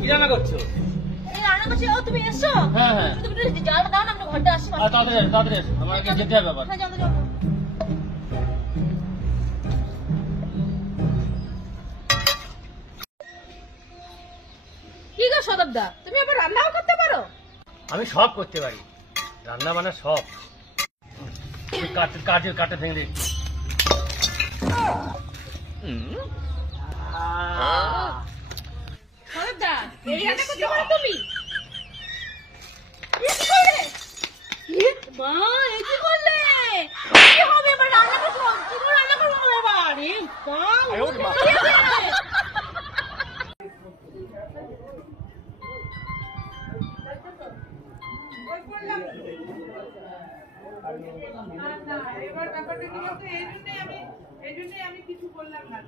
কি রান্না করছো? রান্না করছি। ও তুমি এসছো? হ্যাঁ হ্যাঁ, তুমি জালটা দাও না, আমরা ঘরটা আসছি। তাড়াতাড়ি এসো, আমাকে যেতে হবে আবার। হ্যাঁ, চলো চলো। কি গো সদবদা, তুমি আবার রান্নাও করতে পারো? আমি সব করতে পারি, রান্না বান্না সব। কাটে ভেঙে দিচ্ছি। সদবদা, এই রান্না করতে পারো তুমি? কি করলে? মা, এ কি করলে? কি হবে এবার? রান্না করবো, কি করে রান্না করবো এবার? মা, এবার ব্যাপারটা কি বলতো, এই জন্যই আমি কিছু বললাম না।